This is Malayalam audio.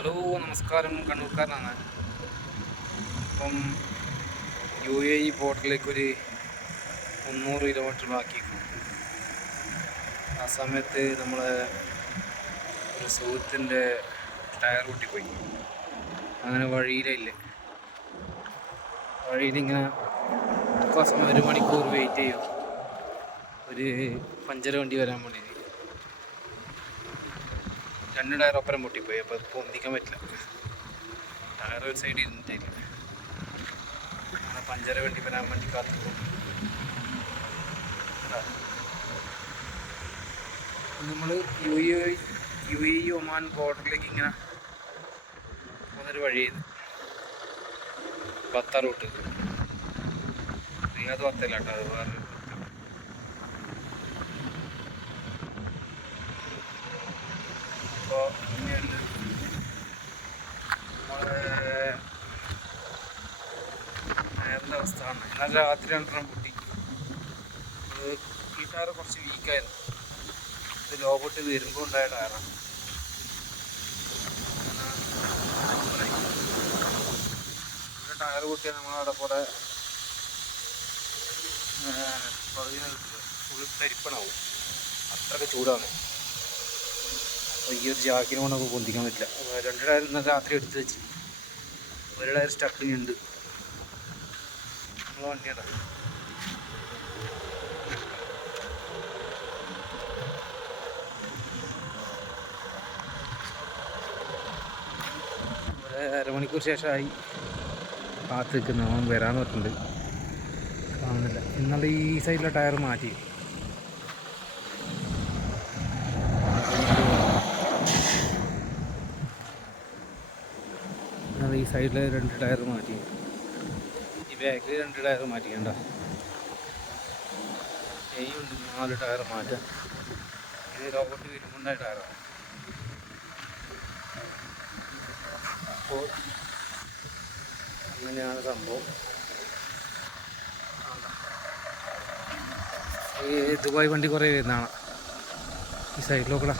ഹലോ നമസ്കാരം, കണ്ണൂർക്കാരനാണ്. അപ്പം UAE പോർട്ടിലേക്കൊരു 300 കിലോമീറ്റർ ബാക്കിയിരിക്കും. ആ സമയത്ത് നമ്മൾ ഒരു സുഹൃത്തിൻ്റെ ടയർ പൊട്ടിപ്പോയി. അങ്ങനെ വഴിയിലിങ്ങനെ സമയം 1 മണിക്കൂർ വെയിറ്റ് ചെയ്യും ഒരു പഞ്ചർ വണ്ടി വരാൻ വേണ്ടി. 2 ടയർ ഒപ്പരം പൊട്ടിപ്പോയി. അപ്പോൾ അത് പൊന്തിക്കാൻ പറ്റില്ല. ടയർ ഒരു സൈഡിൽ ഇരുന്നിട്ടില്ല. അങ്ങനെ പഞ്ചർ വണ്ടി വരാൻ വേണ്ടി കാത്തിരിക്കും. നമ്മൾ UAE ഒമാൻ ബോർഡറിലേക്ക് ഇങ്ങനെ പോകുന്നൊരു വഴിയായിരുന്നു. ബത്ത റൂട്ട്. റിയാദ് ബത്തല്ല കേട്ടോ, അത് വേറെ. അപ്പോൾ ഇങ്ങനെയുണ്ട് ടയറിൻ്റെ അവസ്ഥ. എന്നാൽ രാത്രി 2 പൊട്ടി. ഈ ടയർ കുറച്ച് വീക്കായിരുന്നു. ഇത് ലോബോട്ട് വരുമ്പോൾ ഉണ്ടായ ടയറാണ്. ടയർ പൊട്ടിയാൽ നമ്മളവിടെ പോലെ ഫുൾ തരിപ്പണാവും. അത്രയ്ക്ക് ചൂടാണ്. അപ്പോൾ ഈ ഒരു ജാക്കിനെ കൊണ്ട് നമുക്ക് പൊന്തിക്കാൻ പറ്റില്ല. 2 ടയർ ഇന്നലെ രാത്രി എടുത്ത് വെച്ച്, 1 ടയർ സ്റ്റക്കിങ് ഉണ്ട്. നമ്മളെ വണ്ടിയാണ്. അരമണിക്കൂർ ശേഷമായി കാത്ത് നിൽക്കുന്ന. അവൻ വരാമെന്ന് പറഞ്ഞിട്ടുണ്ട്, കാണുന്നില്ല. ഇന്നലെ ഈ സൈഡിലെ ടയർ മാറ്റി. ഇന്നലെ ഈ സൈഡിലെ 2 ടയർ മാറ്റി. ഈ ബാക്കിൽ 2 ടയർ മാറ്റിക്കണ്ട. ഉണ്ട് 4 ടയർ മാറ്റാം. ഇത് റോബോട്ട് വരുമ്പോണ്ടായ ടയറാണ്. അപ്പോൾ അങ്ങനെയാണ് സംഭവം. ഈ ദുബായ് വണ്ടി കുറേ വരുന്നതാണ് ഈ സൈഡിലൊക്കെ.